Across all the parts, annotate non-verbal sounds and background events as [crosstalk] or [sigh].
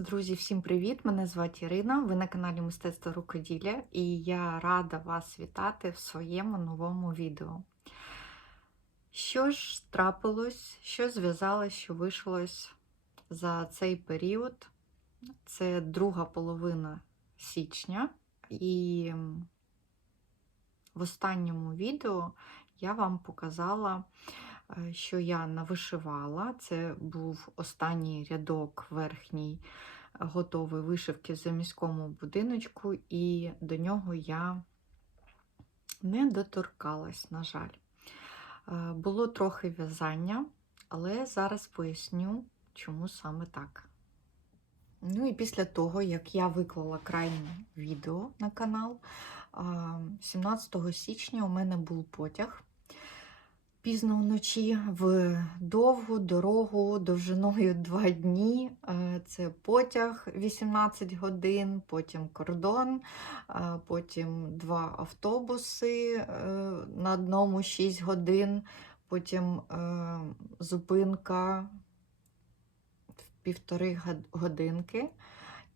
Друзі, всім привіт! Мене звати Ірина. Ви на каналі Мистецтво Рукоділля і я рада вас вітати в своєму новому відео. Що ж трапилось, що зв'язалось, що вийшлось за цей період? Це друга половина січня, і в останньому відео я вам показала, що я навишивала. Це був останній рядок верхній готової вишивки в заміському будиночку, і до нього я не доторкалась, на жаль. Е, Було трохи в'язання, але зараз поясню, чому саме так. Ну і після того, як я виклала крайнє відео на канал, 17 січня у мене був потяг пізно вночі в довгу дорогу довжиною [laughs] 2 дні. Е, Це потяг 18 годин, потім кордон, е, потім два автобуси е, на одному 6 годин, потім зупинка в півтори годинки.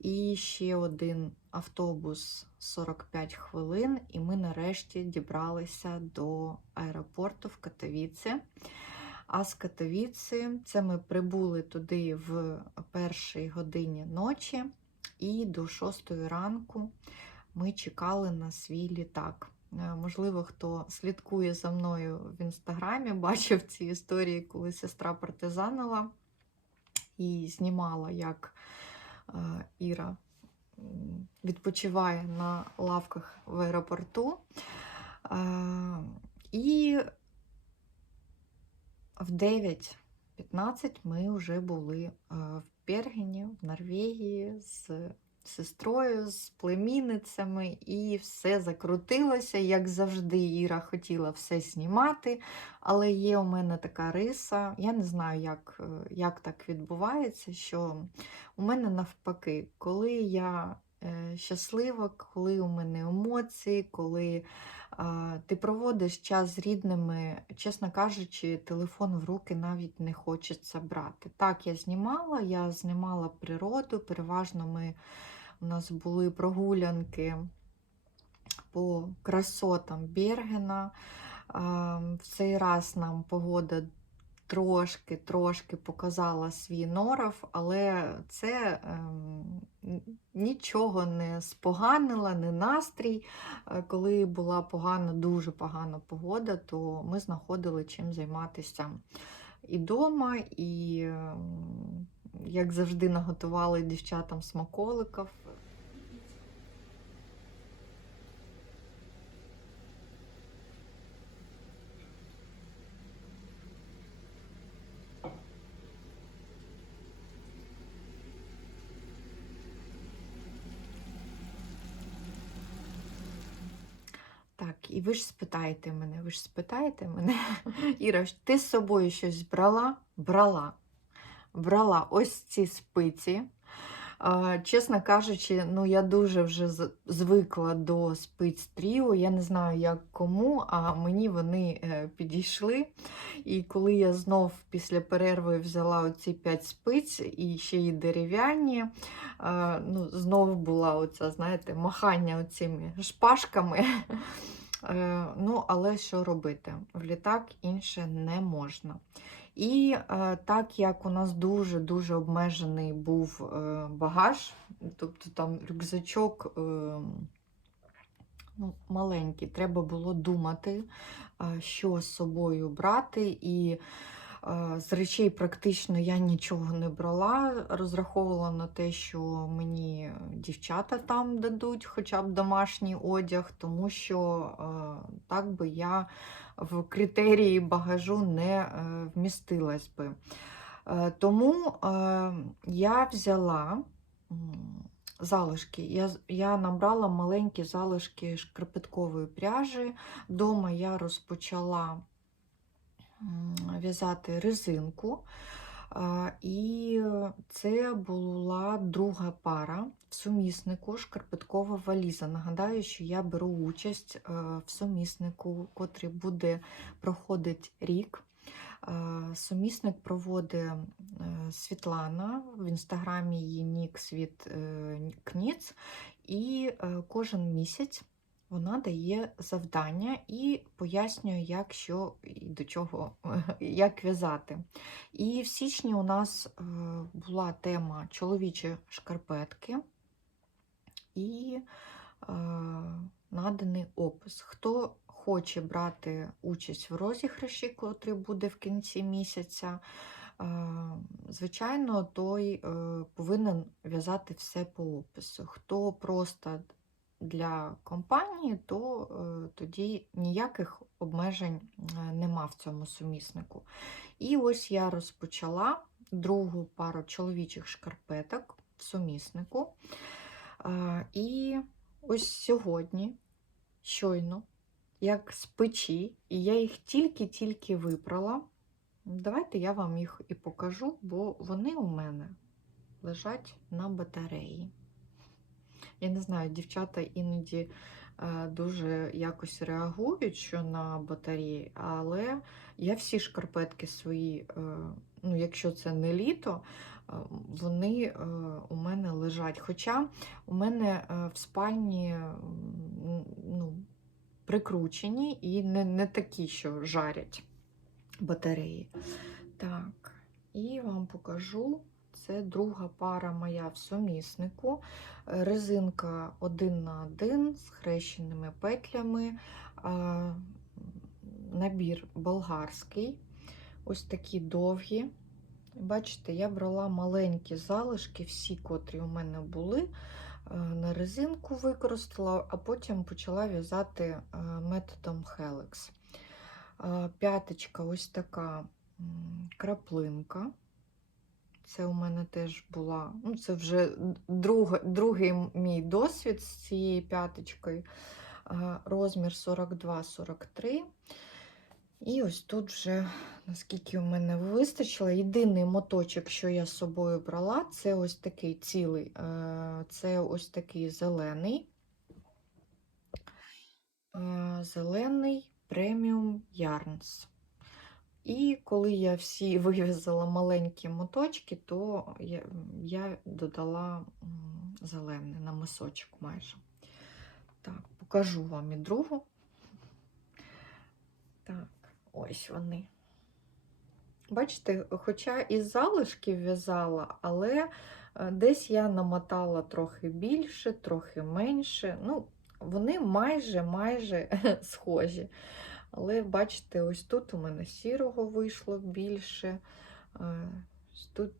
І ще один автобус 45 хвилин, і ми нарешті дібралися до аеропорту в Катовіці. А з Катовіці це ми прибули туди в першій годині ночі, і до 6 ранку ми чекали на свій літак. Е, можливо, хто слідкує за мною в інстаграмі, бачив ці історії, коли сестра партизанила і знімала, як Іра відпочиває на лавках в аеропорту. І в 9.15 ми вже були в Пергені, в Норвегії з сестрою, з племінницями, і все закрутилося, як завжди, Іра хотіла все знімати. Але є у мене така риса. Я не знаю, як, е, як так відбувається, що у мене навпаки, коли я е, щаслива, коли у мене емоції, коли ти проводиш час з рідними, чесно кажучи, телефон в руки навіть не хочеться брати. Так, я знімала, я знімала природу, переважно ми, у нас були прогулянки по красотам Бергена. В цей раз нам погода трошки-трошки показала свій норов, але це ем, нічого не споганила, не настрій. Е, коли була погана, дуже погана погода, то ми знаходили чим займатися і вдома, і, як завжди, наготували дівчатам смаколиків. Так, і ви ж спитаєте мене, ви ж спитаєте мене, [laughs] Іра, ти з собою щось брала? Брала. Брала ось ці спиці. Чесно кажучи, ну я дуже вже звикла до спиць тріо. Я не знаю, як кому, а мені вони е, підійшли. І коли я знов після перерви взяла оці 5 спиць і ще й дерев'яні, ну, знов була оця, знаєте, махання оцими шпажками. [laughs] Е, ну, але що робити? В літак інше не можна. І е, так як у нас дуже-дуже обмежений був е, багаж, тобто там рюкзачок е, ну, маленький, треба було думати, е, що з собою брати. і з речей практично я нічого не брала, розраховувала на те, що мені дівчата там дадуть хоча б домашній одяг, тому що так би я в критерії багажу не е, вмістилась би. Е, тому е, я взяла залишки. Я я набрала маленькі залишки шкарпеткової пряжі. Дома я розпочала в'язати резинку. І це була друга пара в суміснику шкарпеткова валіза. Нагадаю, що я беру участь в суміснику, котрий буде проходити рік. Е, Сумісник проводить е, Світлана в інстаграмі її нік світ е, Кніц, і е, кожен місяць вона дає завдання і пояснює, як що і до чого, [laughs] як в'язати. І в січні у нас е, була тема чоловічі шкарпетки і е, наданий опис. Хто хоче брати участь в розіграші, котрий буде в кінці місяця, е, звичайно, той повинен в'язати все по опису. Хто просто для компанії, то е, тоді ніяких обмежень е, нема в цьому суміснику. І ось я розпочала другу пару чоловічих шкарпеток в суміснику. Е, І ось сьогодні, щойно, як з печі, і я їх тільки-тільки випрала. Давайте я вам їх і покажу, бо вони у мене лежать на батареї. Я не знаю, дівчата іноді е, дуже якось реагують, що на батареї, але я всі шкарпетки свої, е, ну, якщо це не літо, е, вони у мене лежать. Хоча у мене в спальні ну, прикручені і не, не такі, що жарять батареї. Так, і вам покажу. Це друга пара моя в суміснику. Е, Резинка 1 на 1 з хрещеними петлями. Набір болгарський. Ось такі довгі. Бачите, я брала маленькі залишки, всі, котрі у мене були. е, На резинку використала, а потім почала в'язати е, методом. Е, П'яточка ось така краплинка. Це у мене теж була, ну це вже друг, другий мій досвід з цією п'яточкою. Розмір 42-43. І ось тут вже, наскільки у мене вистачило, єдиний моточок, що я з собою брала, це ось такий цілий, е, це ось такий зелений. Е, Зелений преміум Ярнс. І коли я всі [laughs] вив'язала маленькі моточки, то я, я додала м, зелений на мисочок майже. Так, покажу вам і другу. Так, ось вони. Бачите, хоча із залишків в'язала, але е, десь я намотала трохи більше, трохи менше. Ну, вони майже майже [laughs] схожі. Але бачите, ось тут у мене сірого вийшло більше. ось Тут,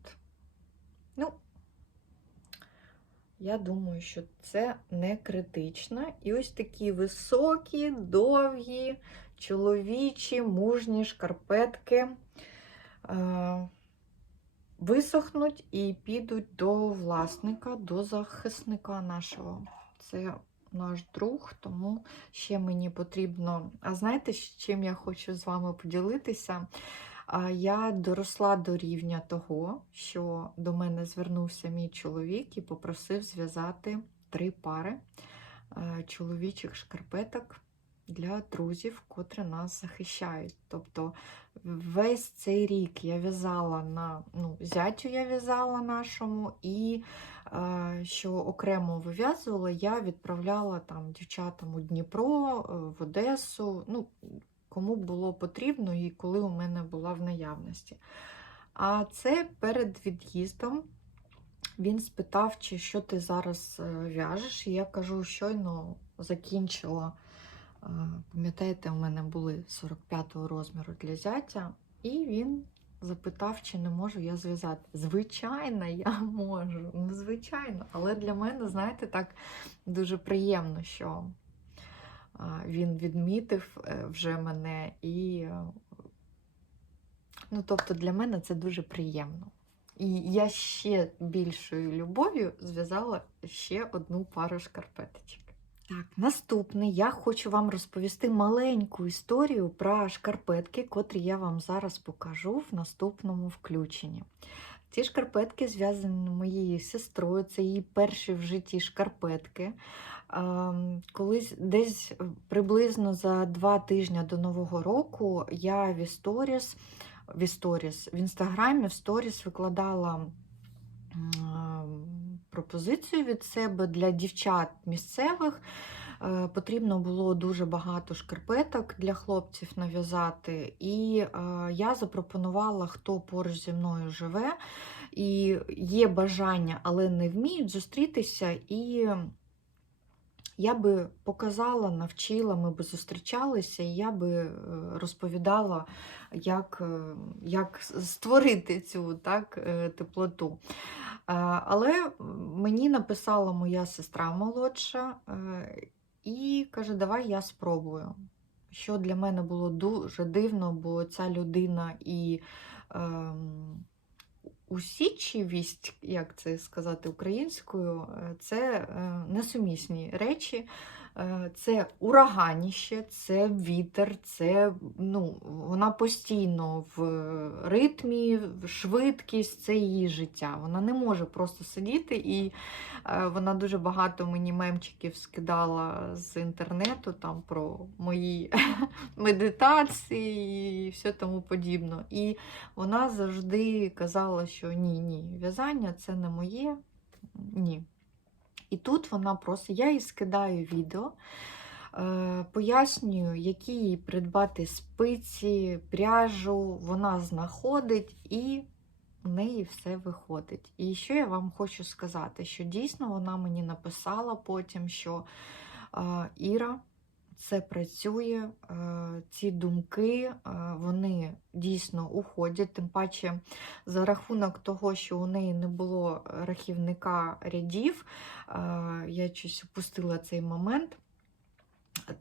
ну, я думаю, що це не критично. І ось такі високі, довгі, чоловічі, мужні шкарпетки висохнуть і підуть до власника, до захисника нашого. Це наш друг, тому ще мені потрібно. А знаєте, чим я хочу з вами поділитися? Я доросла до рівня того, що до мене звернувся мій чоловік і попросив зв'язати три пари е, чоловічих шкарпеток для друзів, котрі нас захищають. Тобто весь цей рік я в'язала на ну, зятю я в'язала нашому, і е, що окремо вив'язувала, я відправляла там дівчатам у Дніпро, е, в Одесу. Ну, кому було потрібно і коли у мене була в наявності. А це перед від'їздом він спитав, чи що ти зараз е, в'яжеш. І я кажу, щойно закінчила. Пам'ятаєте, у мене були 45-го розміру для зятя, і він запитав, чи не можу я зв'язати. Звичайно, я можу. Ну, звичайно, але для мене, знаєте, так дуже приємно, що він відмітив е, вже мене і. Ну, тобто для мене це дуже приємно. І я ще більшою любов'ю зв'язала ще одну пару шкарпеточок. Так, наступний я хочу вам розповісти маленьку історію про шкарпетки, котрі я вам зараз покажу в наступному включенні. Ці шкарпетки зв'язані моєю сестрою, це її перші в житті шкарпетки. Ем, Колись десь приблизно за два тижні до Нового року я в Історіс в історіс. В інстаграмі в сторіс викладала пропозицію від себе для дівчат місцевих. Е, Потрібно було дуже багато шкарпеток для хлопців нав'язати, і е, я запропонувала, хто поруч зі мною живе, і є бажання, але не вміють зустрітися. І я би показала, навчила, ми би зустрічалися, і я би е, розповідала, як, як створити цю так, теплоту. Е, Але мені написала моя сестра молодша е, і каже, давай я спробую. Що для мене було дуже дивно, бо ця людина і ем, усічівість, як це сказати українською, е, це е, несумісні речі. Е, Це ураганіще, це вітер, це ну, вона постійно в ритмі, швидкість, це її життя. Вона не може просто сидіти, і е, вона дуже багато мені мемчиків скидала з інтернету там про мої [laughs] медитації і все тому подібне. І вона завжди казала, що ні, ні, в'язання це не моє, ні. І тут вона просто, я їй скидаю відео, е, пояснюю, які їй придбати спиці, пряжу, вона знаходить і в неї все виходить. І що я вам хочу сказати, що дійсно вона мені написала потім, що е, Іра. Це працює, е, ці думки е, вони дійсно уходять. Тим паче, за рахунок того, що у неї не було рахівника рядів, е, я щось опустила цей момент.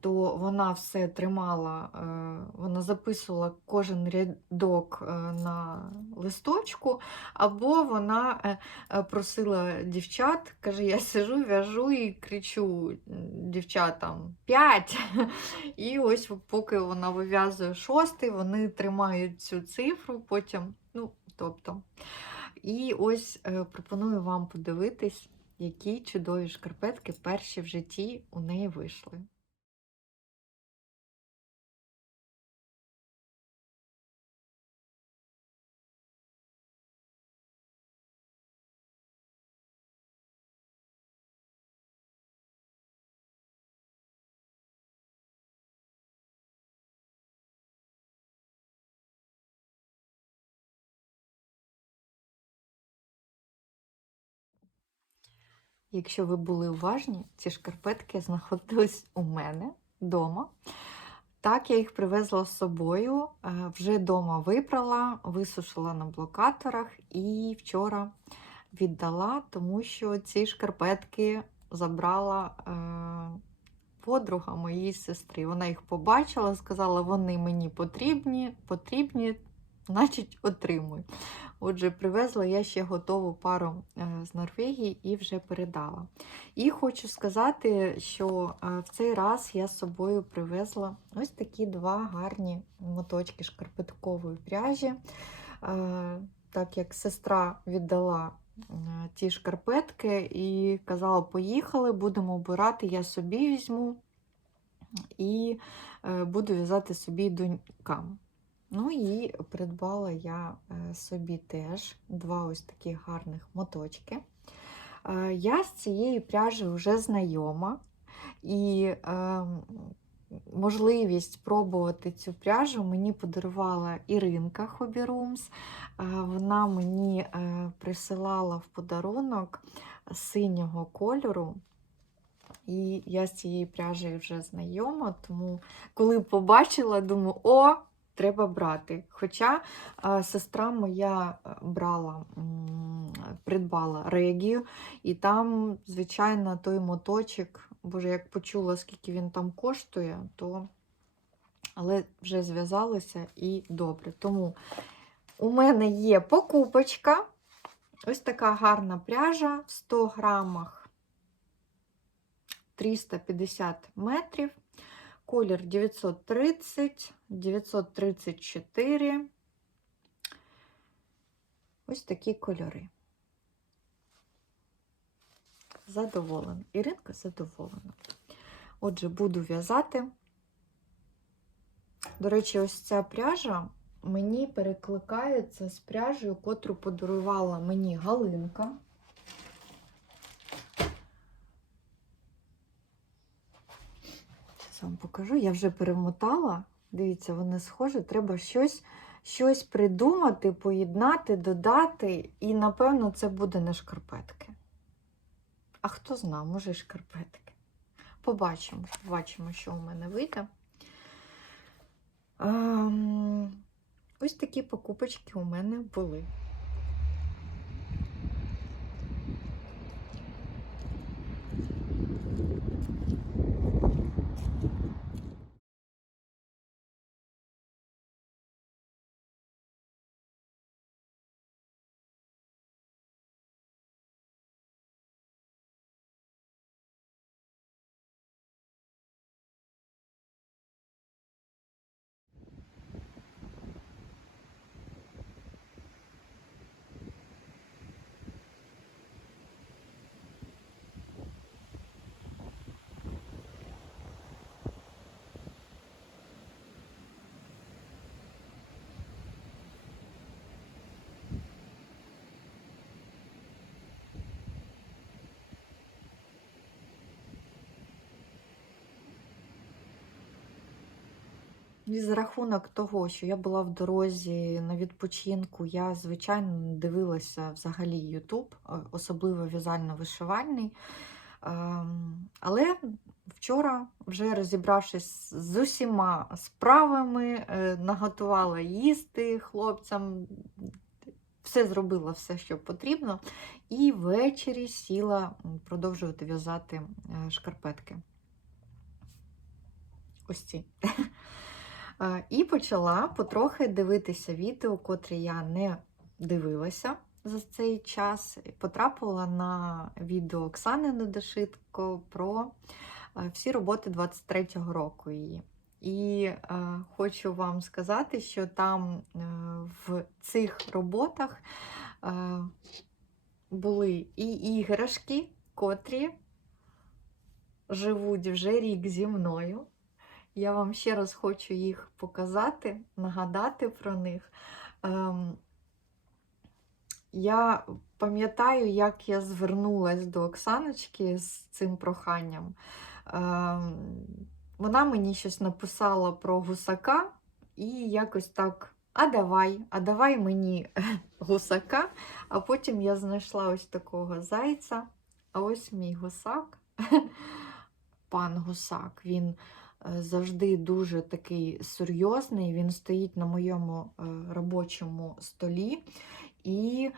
То вона все тримала, е, вона записувала кожен рядок е, на листочку, або вона е, просила дівчат, каже, я сижу, в'яжу і кричу дівчатам п'ять. [laughs] І ось поки вона вив'язує шостий, вони тримають цю цифру, потім, ну, тобто. І ось пропоную вам подивитись, які чудові шкарпетки перші в житті у неї вийшли. Якщо ви були уважні, ці шкарпетки знаходились у мене вдома. Так, я їх привезла з собою, е, вже вдома випрала, висушила на блокаторах і вчора віддала, тому що ці шкарпетки забрала е, подруга моєї сестри. Вона їх побачила, сказала, вони мені потрібні, потрібні, значить, отримуй. Отже, привезла я ще готову пару е, з Норвегії і вже передала. І хочу сказати, що е, в цей раз я з собою привезла ось такі два гарні моточки шкарпеткової пряжі. Е, Так як сестра віддала ті шкарпетки і казала, поїхали, будемо обирати, я собі візьму і буду в'язати собі донькам. Ну і придбала я е, собі теж два ось такі гарних моточки. Е, Я з цією пряжею вже знайома, і е, можливість пробувати цю пряжу мені подарувала Іринка Hobby Rooms. Вона мені присилала в подарунок синього кольору. І я з цією пряжею вже знайома, тому коли побачила, думаю, о, треба брати. Хоча е, сестра моя е, брала, придбала регію, і там, звичайно, той моточок, боже, як почула, скільки він там коштує, то але вже зв'язалися і добре. Тому у мене є покупочка. Ось така гарна пряжа в 100 грамах 350 метрів. Колір 930, 934. Ось такі кольори. Задоволена. Іринка задоволена. Отже, буду в'язати. До речі, ось ця пряжа мені перекликається з пряжею, котру подарувала мені Галинка. Зараз вам покажу. Я вже перемотала. Дивіться, вони схожі. Треба щось, щось придумати, поєднати, додати. І, напевно, це буде не шкарпетки. А хто зна, може, і шкарпетки. Побачимо, побачимо, що у мене вийде. Ем, ось такі покупочки у мене були. І за рахунок того, що я була в дорозі на відпочинку, я, звичайно, дивилася взагалі YouTube, особливо в'язально-вишивальний. Ем, Але вчора, вже розібравшись з усіма справами, е, наготувала їсти хлопцям, все зробила все, що потрібно, і ввечері сіла продовжувати в'язати е, шкарпетки. Ось ці. І почала потрохи дивитися відео, котрі я не дивилася за цей час. Потрапила на відео Оксани Недошитко про е, всі роботи 23-го року її. І е, хочу вам сказати, що там е, в цих роботах е, були і іграшки, котрі живуть вже рік зі мною. Я вам ще раз хочу їх показати, нагадати про них. Ем, я пам'ятаю, як я звернулася до Оксаночки з цим проханням. Ем, вона мені щось написала про гусака і якось так. А давай, а давай мені [laughs] гусака. А потім я знайшла ось такого зайця. А ось мій гусак, [laughs] пан гусак. Він завжди дуже такий серйозний. Він стоїть на моєму е, робочому столі і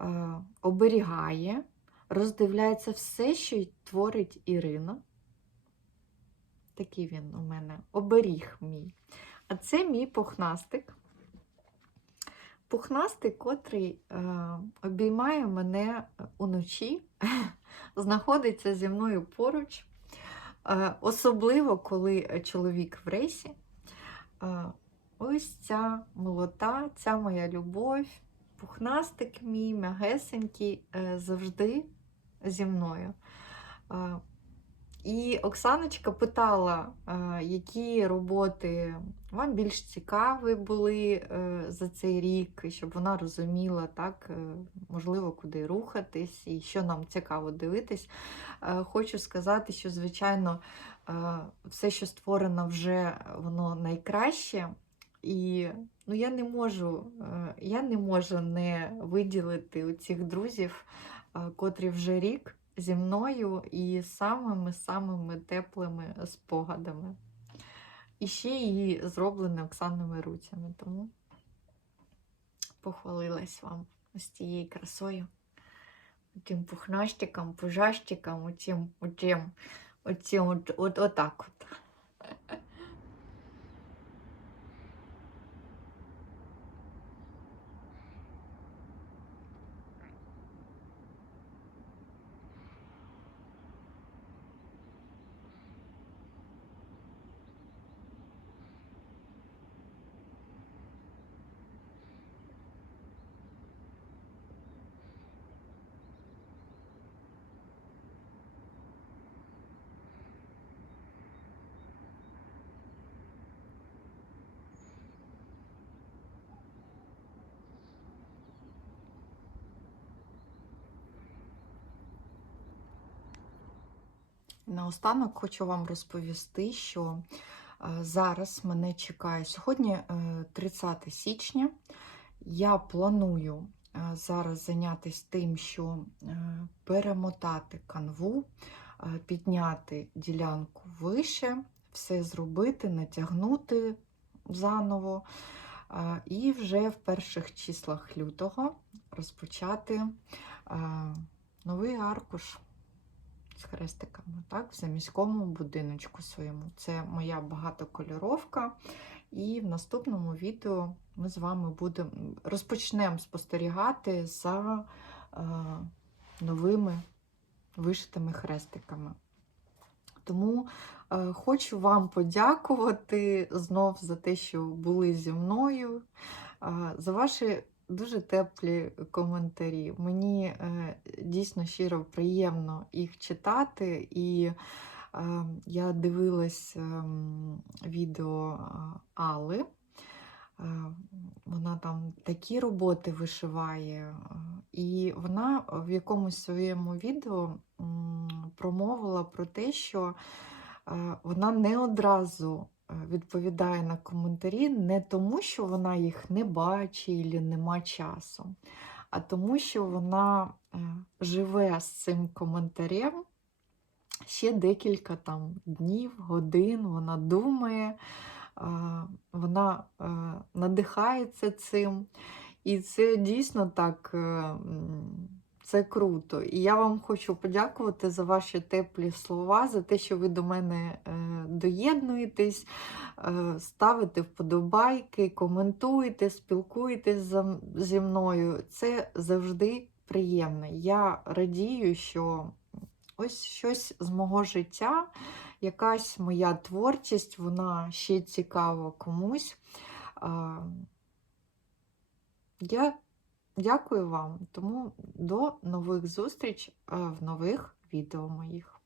е, оберігає, роздивляється все, що творить Ірина. Такий він у мене оберіг мій. А це мій пухнастик. Пухнастик, котрий е, обіймає мене уночі, [laughs] знаходиться зі мною поруч. Е, особливо, коли чоловік в рейсі. Е, ось ця молота, ця моя любов, пухнастик мій, м'ягесенький, е, завжди зі мною. І Оксаночка питала, е, які роботи вам більш цікаві були е, за цей рік, щоб вона розуміла, так, е, можливо, куди рухатись і що нам цікаво дивитись. Хочу сказати, що, звичайно, все, що створено вже, воно найкраще. І ну, я не можу я не можу не виділити у цих друзів, котрі вже рік зі мною і самими-самими теплими спогадами. І ще її зроблене Оксаними руцями. Тому похвалилась вам ось цією красою, тим пухнастиком, пужастиком, оцім, оцім, оцім, от, от, отак от. Наостанок хочу вам розповісти, що е, зараз мене чекає сьогодні е, 30 січня. Я планую е, зараз зайнятися тим, що е, перемотати канву, е, підняти ділянку вище, все зробити, натягнути заново. е, І вже в перших числах лютого розпочати е, новий аркуш з хрестиками, так, в заміському будиночку своєму. Це моя багатокольоровка. І в наступному відео ми з вами будемо розпочнемо спостерігати за е, новими вишитими хрестиками. Тому е, хочу вам подякувати знов за те, що були зі мною, е, за ваші дуже теплі коментарі. Мені е, дійсно щиро приємно їх читати. І е, я дивилась ем, відео е, Алли. Е, Вона там такі роботи вишиває, і вона в якомусь своєму відео промовила про те, що вона не одразу відповідає на коментарі не тому, що вона їх не бачить і нема часу, а тому, що вона е, живе з цим коментарем ще декілька там днів, годин, вона думає, е, вона е, надихається цим. І це дійсно так, е, це круто. І я вам хочу подякувати за ваші теплі слова, за те, що ви до мене е, доєднуєтесь, е, ставите вподобайки, коментуєте, спілкуєтесь зі мною. Це завжди приємно. Я радію, що ось щось з мого життя, якась моя творчість, вона ще цікава комусь. А, Я дякую вам, тому до нових зустріч е, в нових відео моїх.